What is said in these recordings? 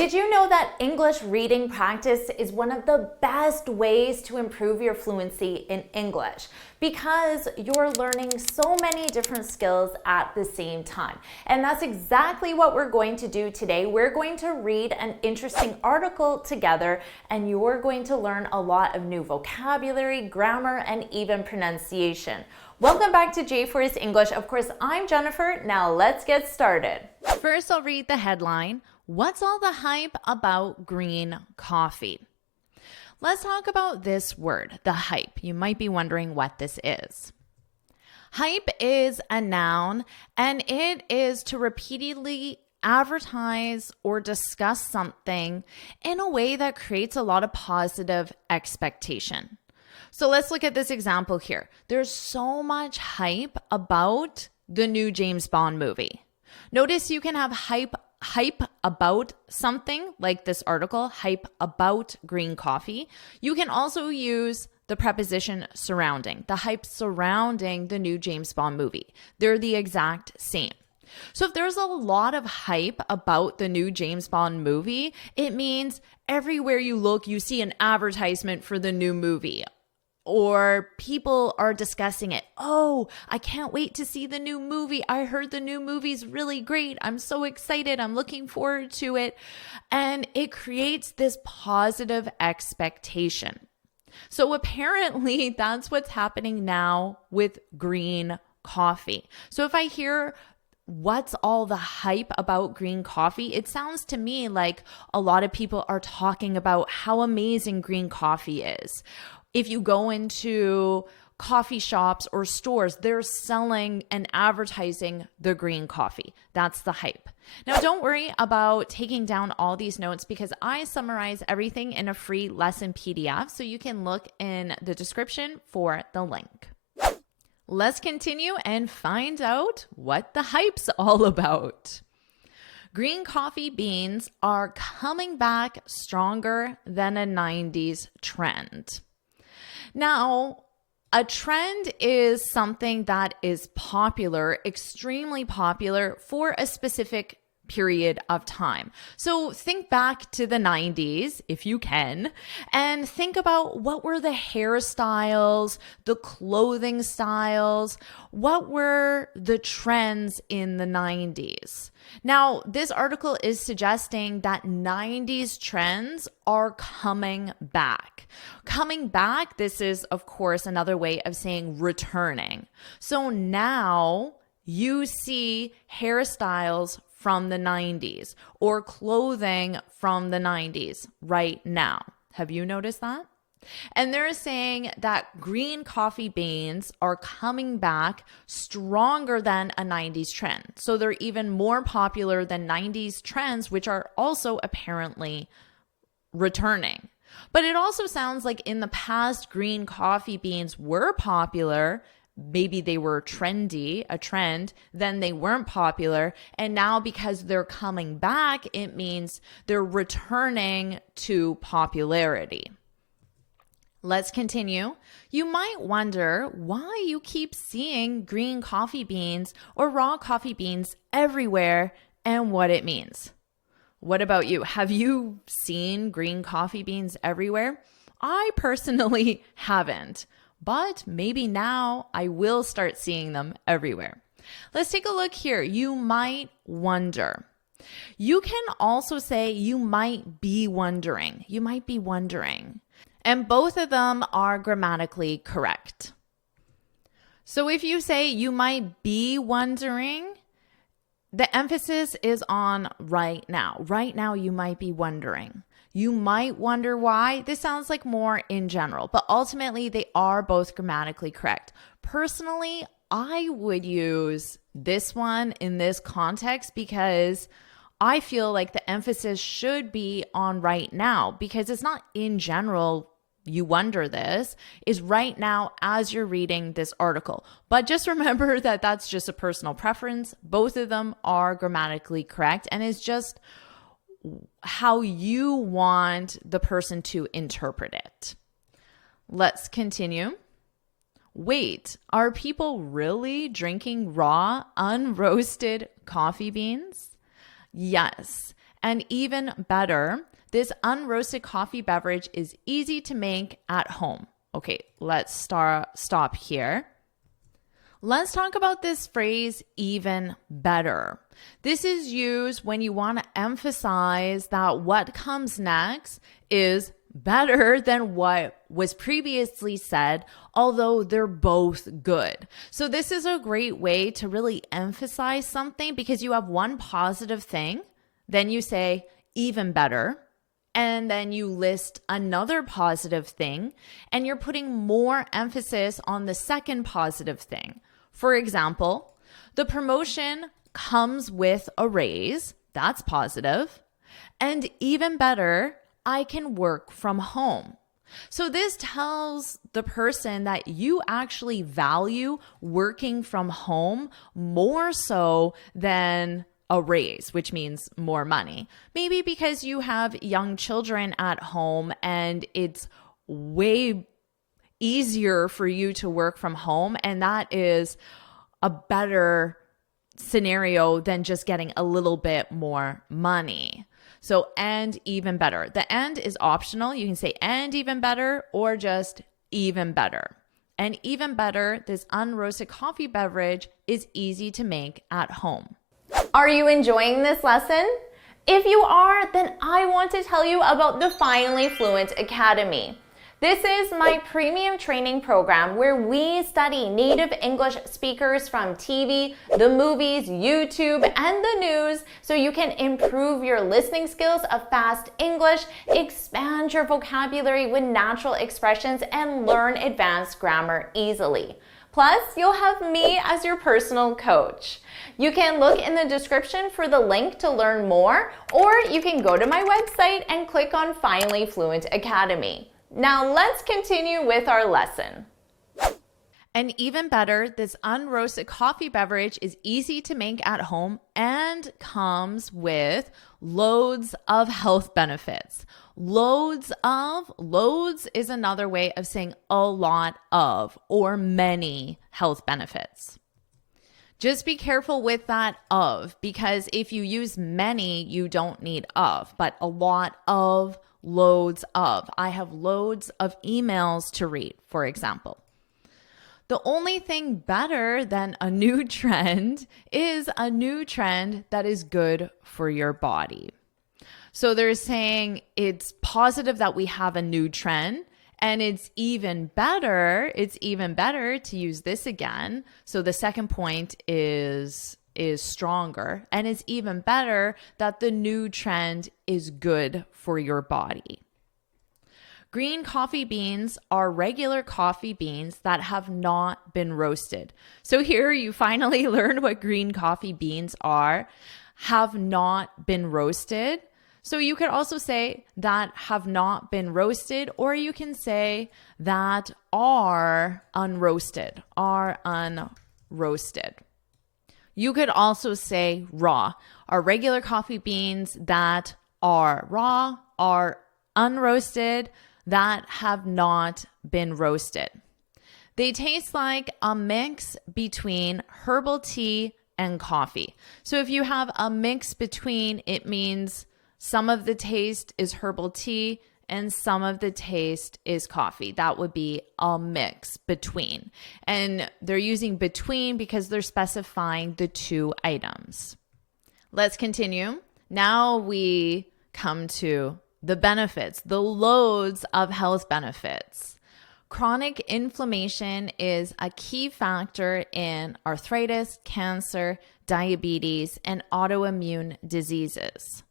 Did you know that English reading practice is one of the best ways to improve your fluency in English? Because you're learning so many different skills at the same time. And that's exactly what we're going to do today. We're going to read an interesting article together, and you're going to learn a lot of new vocabulary, grammar, and even pronunciation. Welcome back to JForrest English. Of course, I'm Jennifer. Now let's get started. First, I'll read the headline. What's all the hype about green coffee? Let's talk about this word, the hype. You might be wondering what this is. Hype is a noun, and it is to repeatedly advertise or discuss something in a way that creates a lot of positive expectation. So let's look at this example here. There's so much hype about the new James Bond movie. Notice you can have hype about something like this article, hype about green coffee. You can also use the preposition surrounding, the hype surrounding the new James Bond movie. They're the exact same. So if there's a lot of hype about the new James Bond movie, it means everywhere you look, you see an advertisement for the new movie. Or people are discussing it. Oh, I can't wait to see the new movie. I heard the new movie's really great. I'm so excited. I'm looking forward to it. And it creates this positive expectation. So apparently that's what's happening now with green coffee. So if I hear what's all the hype about green coffee, it sounds to me like a lot of people are talking about how amazing green coffee is. If you go into coffee shops or stores, they're selling and advertising the green coffee. That's the hype. Now, don't worry about taking down all these notes because I summarize everything in a free lesson PDF, so you can look in the description for the link. Let's continue and find out what the hype's all about. Green coffee beans are coming back stronger than a 90s trend. Now, a trend is something that is popular, extremely popular for a specific period of time. So think back to the 90s, if you can, and think about what were the hairstyles, the clothing styles, what were the trends in the 90s. Now, this article is suggesting that 90s trends are coming back. Coming back, this is, of course, another way of saying returning. So now you see hairstyles from the 90s or clothing from the 90s right now. Have you noticed that? And they're saying that green coffee beans are coming back stronger than a 90s trend. So they're even more popular than 90s trends, which are also apparently returning. But it also sounds like in the past, green coffee beans were popular. Maybe they were trendy, a trend, then they weren't popular. And now because they're coming back, it means they're returning to popularity. Let's continue. You might wonder why you keep seeing green coffee beans or raw coffee beans everywhere and what it means. What about you? Have you seen green coffee beans everywhere? I personally haven't, but maybe now I will start seeing them everywhere. Let's take a look here. You might wonder. You can also say you might be wondering. You might be wondering. And both of them are grammatically correct. So if you say you might be wondering, the emphasis is on right now. Right now, you might be wondering. You might wonder why. This sounds like more in general, but ultimately they are both grammatically correct. Personally, I would use this one in this context because I feel like the emphasis should be on right now because it's not in general you wonder this, is right now as you're reading this article. But just remember that that's just a personal preference. Both of them are grammatically correct and it's just how you want the person to interpret it. Let's continue. Wait, are people really drinking raw, unroasted coffee beans? Yes. And even better, this unroasted coffee beverage is easy to make at home. Okay, let's stop here. Let's talk about this phrase, even better. This is used when you want to emphasize that what comes next is better than what was previously said, although they're both good. So this is a great way to really emphasize something because you have one positive thing, then you say even better, and then you list another positive thing, and you're putting more emphasis on the second positive thing. For example, the promotion comes with a raise. That's positive. And even better, I can work from home. So this tells the person that you actually value working from home more so than a raise, which means more money. Maybe because you have young children at home and it's way easier for you to work from home, and that is a better scenario than just getting a little bit more money. So, and even better. The and is optional. You can say and even better or just even better. And even better, this unroasted coffee beverage is easy to make at home. Are you enjoying this lesson? If you are, then I want to tell you about the Finally Fluent Academy. This is my premium training program where we study native English speakers from TV, the movies, YouTube, and the news so you can improve your listening skills of fast English, expand your vocabulary with natural expressions, and learn advanced grammar easily. Plus, you'll have me as your personal coach. You can look in the description for the link to learn more, or you can go to my website and click on Finally Fluent Academy. Now let's continue with our lesson. And even better, this unroasted coffee beverage is easy to make at home and comes with loads of health benefits. Loads is another way of saying a lot of or many health benefits. Just be careful with that of, because if you use many, you don't need of, but a lot of, loads of. I have loads of emails to read, for example. The only thing better than a new trend is a new trend that is good for your body. So they're saying it's positive that we have a new trend, and it's even better to use this again. So the second point is stronger, and it's even better that the new trend is good for your body. Green coffee beans are regular coffee beans that have not been roasted. So here you finally learn what green coffee beans are, have not been roasted. So you could also say that have not been roasted, or you can say that are unroasted, You could also say raw. Are regular coffee beans that are raw, are unroasted, that have not been roasted. They taste like a mix between herbal tea and coffee. So if you have a mix between, it means some of the taste is herbal tea and some of the taste is coffee. That would be a mix between. And they're using between because they're specifying the two items. Let's continue. Now we come to the benefits, the loads of health benefits. Chronic inflammation is a key factor in arthritis, cancer, diabetes, and autoimmune diseases.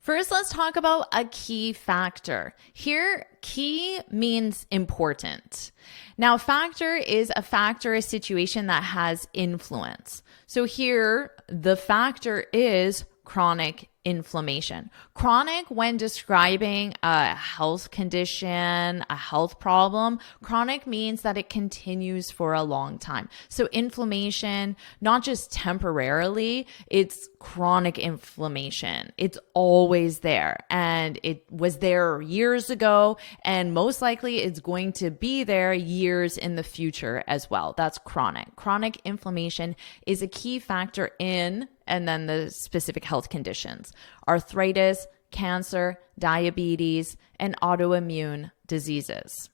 First, let's talk about a key factor. Here, key means important. Now, factor is a situation that has influence. So here, the factor is chronic inflammation. Chronic, when describing a health condition, a health problem, chronic means that it continues for a long time. So inflammation, not just temporarily, it's chronic inflammation. It's always there, and it was there years ago, and most likely it's going to be there years in the future as well. That's chronic. Chronic inflammation is a key factor in, and then the specific health conditions: arthritis, cancer, diabetes, and autoimmune diseases.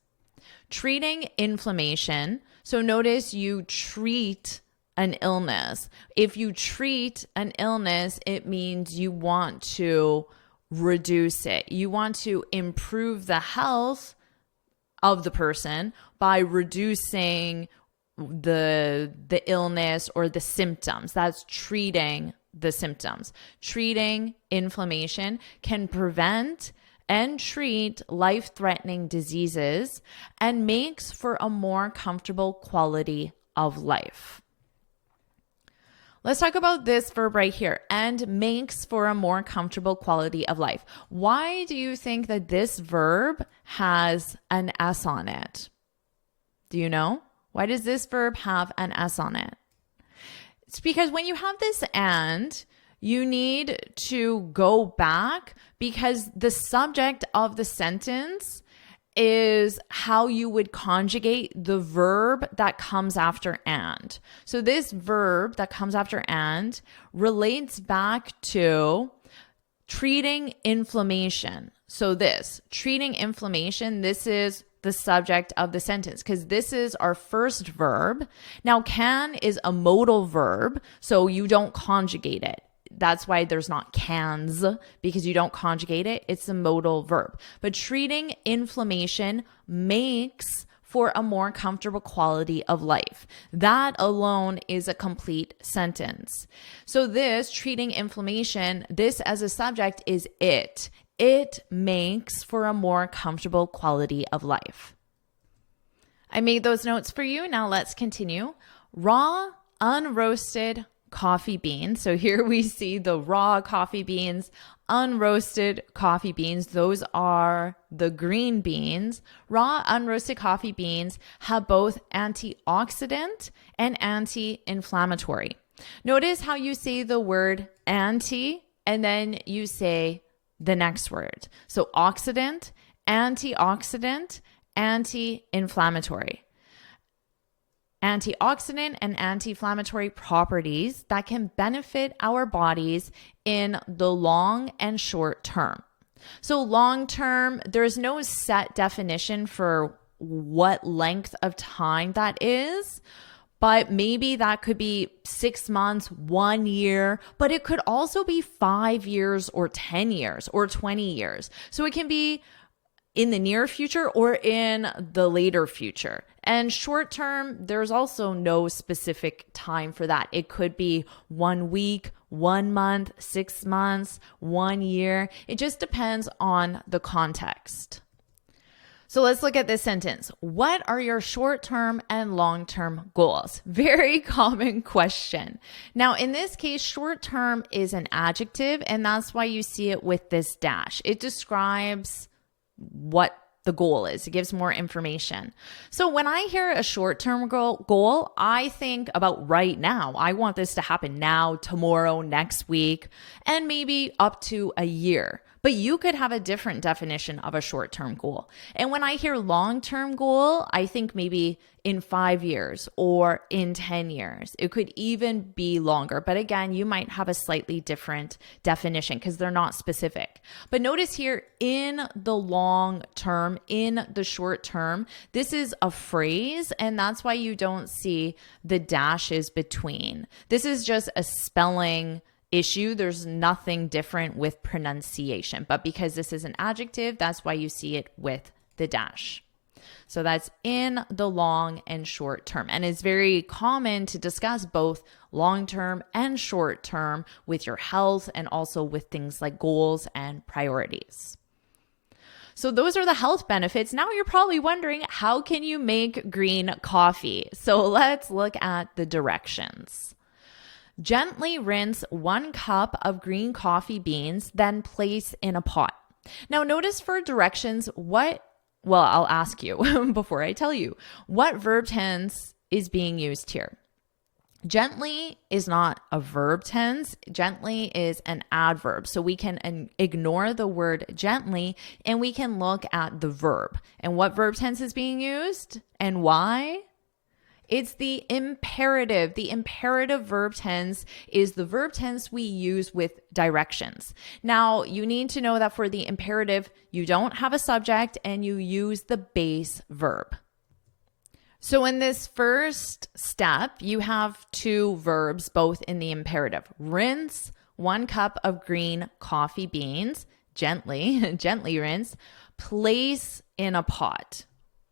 Treating inflammation. So notice you treat an illness. If you treat an illness, it means you want to reduce it. You want to improve the health of the person by reducing the illness or the symptoms. That's treating the symptoms. Treating inflammation can prevent and treat life-threatening diseases and makes for a more comfortable quality of life. Let's talk about this verb right here, and makes for a more comfortable quality of life. Why do you think that this verb has an S on it? Do you know? Why does this verb have an S on it? It's because when you have this and, you need to go back because the subject of the sentence is how you would conjugate the verb that comes after and. So this verb that comes after and relates back to treating inflammation. So this, treating inflammation, this is the subject of the sentence because this is our first verb. Now, can is a modal verb, so you don't conjugate it. That's why there's not cans, because you don't conjugate it. It's a modal verb. But treating inflammation makes for a more comfortable quality of life. That alone is a complete sentence. So this, treating inflammation, this as a subject is it. It makes for a more comfortable quality of life. I made those notes for you. Now let's continue. Raw, unroasted coffee beans. So here we see the raw coffee beans, unroasted coffee beans. Those are the green beans. Raw, unroasted coffee beans have both antioxidant and anti-inflammatory. Notice how you say the word anti and then you say the next word. So oxidant, antioxidant, anti-inflammatory. Antioxidant and anti-inflammatory properties that can benefit our bodies in the long and short term. So long term, there's no set definition for what length of time that is, but maybe that could be 6 months, 1 year, but it could also be 5 years or 10 years or 20 years. So it can be in the near future or in the later future. And short term, there's also no specific time for that. It could be 1 week, 1 month, 6 months, 1 year. It just depends on the context. So let's look at this sentence. What are your short-term and long-term goals? Very common question. Now, in this case, short-term is an adjective, and that's why you see it with this dash. It describes what the goal is. It gives more information. So when I hear a short-term goal, I think about right now. I want this to happen now, tomorrow, next week, and maybe up to a year. But you could have a different definition of a short-term goal. And when I hear long-term goal, I think maybe in 5 years or in 10 years. It could even be longer. But again, you might have a slightly different definition because they're not specific. But notice here, in the long term, in the short term, this is a phrase, and that's why you don't see the dashes between. This is just a spelling issue. There's nothing different with pronunciation, but because this is an adjective, that's why you see it with the dash. So that's in the long and short term. And it's very common to discuss both long term and short term with your health and also with things like goals and priorities. So those are the health benefits. Now you're probably wondering, how can you make green coffee? So let's look at the directions. Gently rinse 1 cup of green coffee beans, then place in a pot. Now notice for directions, I'll ask you before I tell you, what verb tense is being used here? Gently is not a verb tense. Gently is an adverb. So we can ignore the word gently and we can look at the verb. And what verb tense is being used and why? It's the imperative. The imperative verb tense is the verb tense we use with directions. Now, you need to know that for the imperative, you don't have a subject and you use the base verb. So in this first step, you have two verbs, both in the imperative. Rinse 1 cup of green coffee beans, gently, gently rinse. Place in a pot.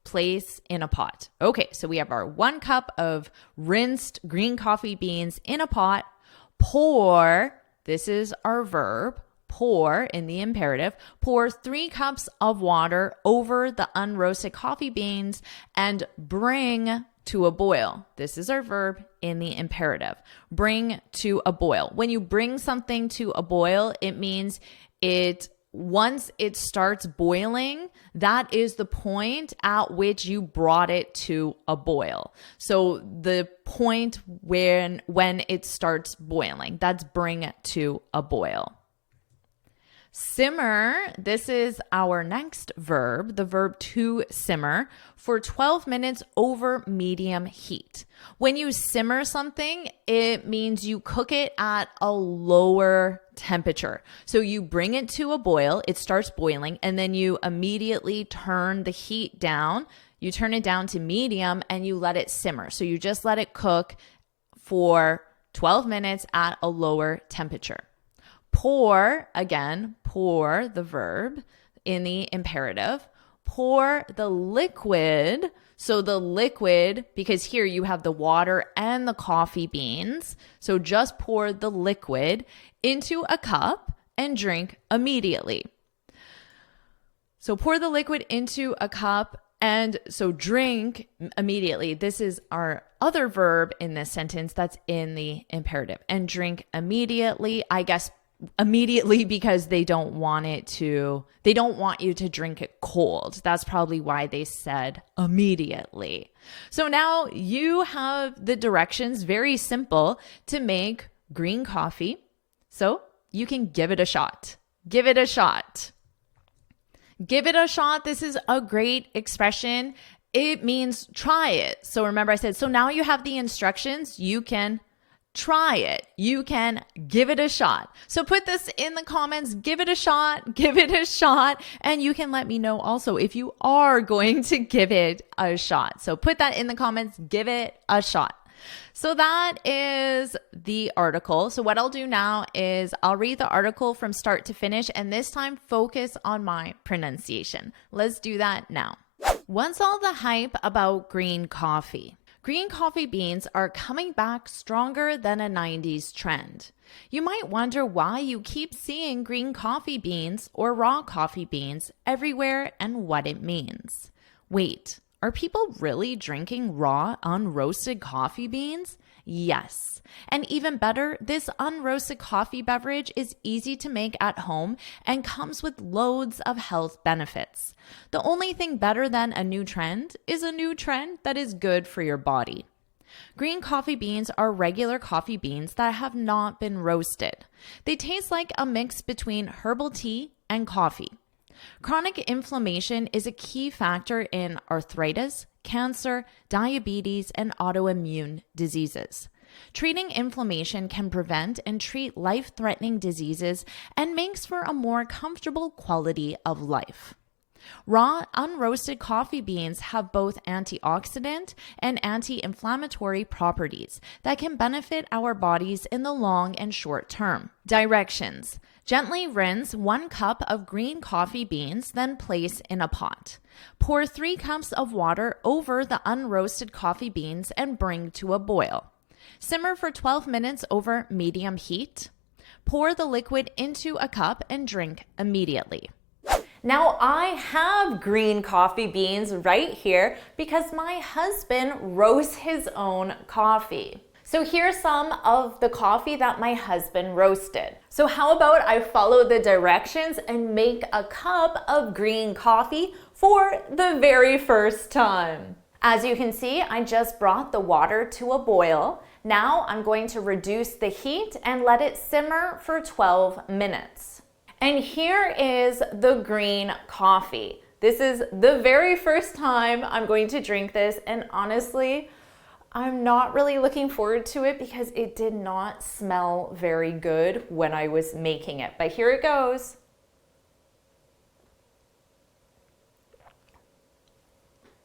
Place in a pot. Okay, so we have our 1 cup of rinsed green coffee beans in a pot. Pour, this is our verb, pour in the imperative. Pour 3 cups of water over the unroasted coffee beans and bring to a boil. This is our verb in the imperative. Bring to a boil. When you bring something to a boil, it means once it starts boiling, that is the point at which you brought it to a boil. So the point when it starts boiling, that's bring it to a boil. Simmer, this is our next verb, the verb to simmer, for 12 minutes over medium heat. When you simmer something, it means you cook it at a lower temperature. So you bring it to a boil, it starts boiling, and then you immediately turn the heat down. You turn it down to medium and you let it simmer. So you just let it cook for 12 minutes at a lower temperature. Pour, again, pour the verb in the imperative. Pour the liquid. So the liquid, because here you have the water and the coffee beans. So just pour the liquid into a cup and drink immediately. So pour the liquid into a cup and so drink immediately. This is our other verb in this sentence that's in the imperative. And drink immediately, I guess immediately because they don't want you to drink it cold. That's probably why they said immediately. So now you have the directions, very simple, to make green coffee. So you can give it a shot. Give it a shot. Give it a shot. This is a great expression. It means try it. So remember I said, so now you have the instructions. You can try it. You can give it a shot. So put this in the comments, give it a shot, give it a shot. And you can let me know also if you are going to give it a shot. So put that in the comments, give it a shot. So that is the article. So what I'll do now is I'll read the article from start to finish and this time focus on my pronunciation. Let's do that now. What's all the hype about green coffee? Green coffee beans are coming back stronger than a 90s trend. You might wonder why you keep seeing green coffee beans or raw coffee beans everywhere and what it means. Wait, are people really drinking raw, unroasted coffee beans? Yes. And even better, this unroasted coffee beverage is easy to make at home and comes with loads of health benefits. The only thing better than a new trend is a new trend that is good for your body. Green coffee beans are regular coffee beans that have not been roasted. They taste like a mix between herbal tea and coffee. Chronic inflammation is a key factor in arthritis, cancer, diabetes, and autoimmune diseases. Treating inflammation can prevent and treat life-threatening diseases and makes for a more comfortable quality of life. Raw, unroasted coffee beans have both antioxidant and anti-inflammatory properties that can benefit our bodies in the long and short term. Directions. Gently rinse 1 cup of green coffee beans, then place in a pot. Pour 3 cups of water over the unroasted coffee beans and bring to a boil. Simmer for 12 minutes over medium heat. Pour the liquid into a cup and drink immediately. Now I have green coffee beans right here because my husband roasts his own coffee. So here's some of the coffee that my husband roasted. So how about I follow the directions and make a cup of green coffee for the very first time? As you can see, I just brought the water to a boil. Now I'm going to reduce the heat and let it simmer for 12 minutes. And here is the green coffee. This is the very first time I'm going to drink this, and honestly, I'm not really looking forward to it because it did not smell very good when I was making it. But here it goes.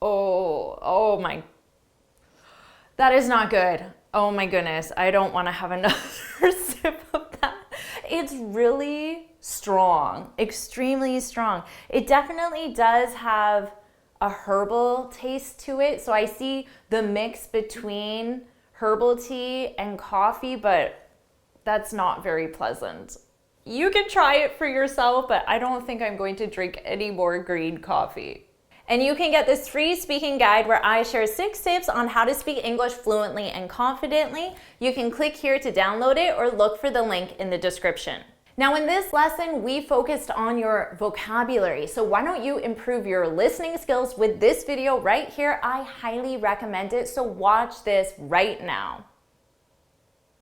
Oh my, that is not good. Oh my goodness, I don't want to have another sip of that. It's really strong, extremely strong. It definitely does have a herbal taste to it. So I see the mix between herbal tea and coffee, but that's not very pleasant. You can try it for yourself, but I don't think I'm going to drink any more green coffee. And you can get this free speaking guide where I share 6 tips on how to speak English fluently and confidently. You can click here to download it or look for the link in the description. Now in this lesson, we focused on your vocabulary. So why don't you improve your listening skills with this video right here? I highly recommend it. So watch this right now.